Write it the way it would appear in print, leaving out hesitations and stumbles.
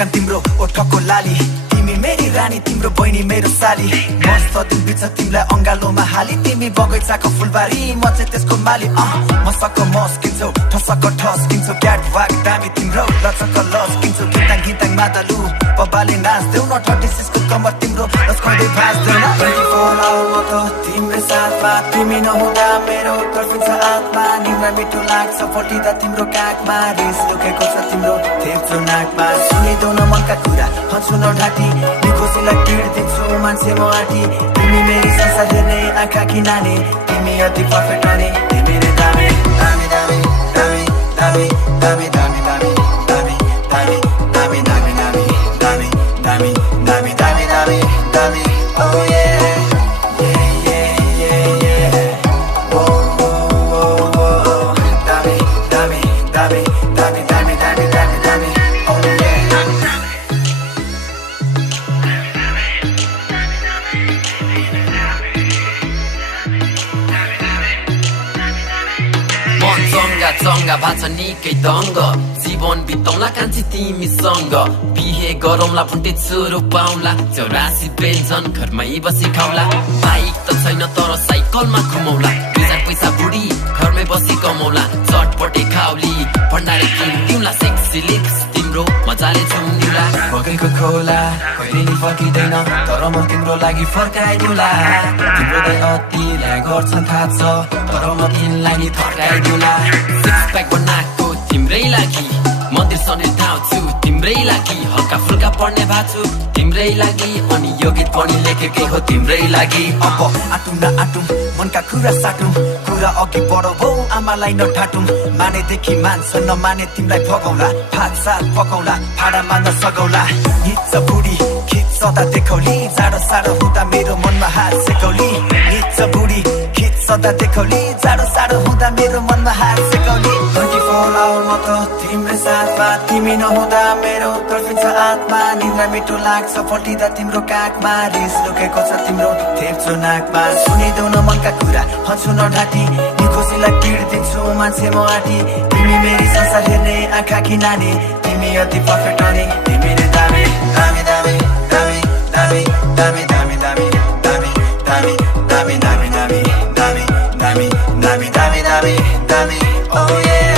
मुस्कान तिम्रो ओठको लाली तिमी मेरी रानी तिम्रो बहिनी मेरो साली मस्त दिन बिच तिमीलाई अंगालोमा हाली तिमी बगैँचाको फुलबारी म चाहिँ त्यसको माली मसको मस किन्छौ ठसको ठस किन्छौ क्याट वाक दामी तिम्रो लचक लस किन्छौ गीताङ गीताङ मादलु पबाले नाच्देऊ न 36 को कम्बर तिम्रो लस्काउँदै भाँच्देऊ न 24 आवर म त तिम्रो साथमा तिमी नहुँदा मेरो तर्फिन्छ आत्मा निन्द्रा मिठो लाग्छ फटिँदा तिम्रो काखमा रिस लुकेको छ तिम्रो थेप्चो नाकमा सुनिदेऊ न मनका कुरा हन्छु न ढाँटी निकोसीलाई टिड दिन्छु मान्छे म आँटी तिमी मेरी संसार हेर्ने आँखा कि नानी तिमी अति पर्फेक्ट अनि तिमी रे दामी दामी दामी दामी दामी दामी दामी दामी दामी दामी दामी दामी दामी दामी दामी दामी दामी दामी oh yeah yeah yeah yeah yeah oh oh oh दामी दामी दामी दामी दामी दामी दामी दामी oh yeah मन चङ्गा भाछ निकै दङ्ग जीवन बिताउला कान्छी तिमीसँग बिहे गरौँला फुन्टे चोरो पाउला 84 बेन्जन घरमै बसी खाउला बाइक त छैन तर साइकलमा घुमौला 2000 पैसा बुढी घरमै बसी कमौला चटपटे खाउली भण्डारे किन्दिउला सेक्सी लिप्स तिम्रो मजाले झुम्दिउला बगैको खोला कहिले नि फर्किँदैन तर म तिम्रो लागि फर्काइदिउला तिम्रो दाइ अतिलाई गर्छन् थाहा छ तर म तिमीलाई नि थर्काइदिउला सिक्स प्याक बनाएको तिम्रै लागि मन्दिर सन्दिर धाउँछु तिम्रै लागि हल्का फुल्का पढ्ने भाछु तिम्रै लागि अनि यो गीत पनि लेखेकै हो तिम्रै लागि अब आटुम न आटुम मनका कुरा साटुम कुरा अघि बढौ भौ आमालाई नठाटुम मानेदेखि मान्छ नमाने तिमीलाई भगाउला भात सात पकाउला भाडा मान्न सघाउला हिच्छ बुढी खिच्दा देखाउली जाडो साडो हुँदा मेरो मनमा हात सेकाउली हिच्छ बुढी खिच्दा देखाउली जाडो साडो हुँदा मेरो मनमा हात सेकाउली 24 आवर म त तिम्रो साथमा तिमी नहुँदा मेरो तर्फिन्छ आत्मा निन्द्रा मिठो लाग्छ फटिँदा तिम्रो काखमा रिस लुकेको छ तिम्रो थेप्चो नाकमा सुनिदेऊ न मनका कुरा हन्छु न ढाँटी निकोसीलाई टिड दिन्छु मान्छे म आँटी तिमी मेरी संसार हेर्ने आँखा कि नानी तिमी अति पर्फेक्ट अनि तिमी रे दामी दामी दामी दामी दामी दामी दामी दामी दामी दामी दामी दामी दामी दामी दामी दामी दामी दामी oh yeah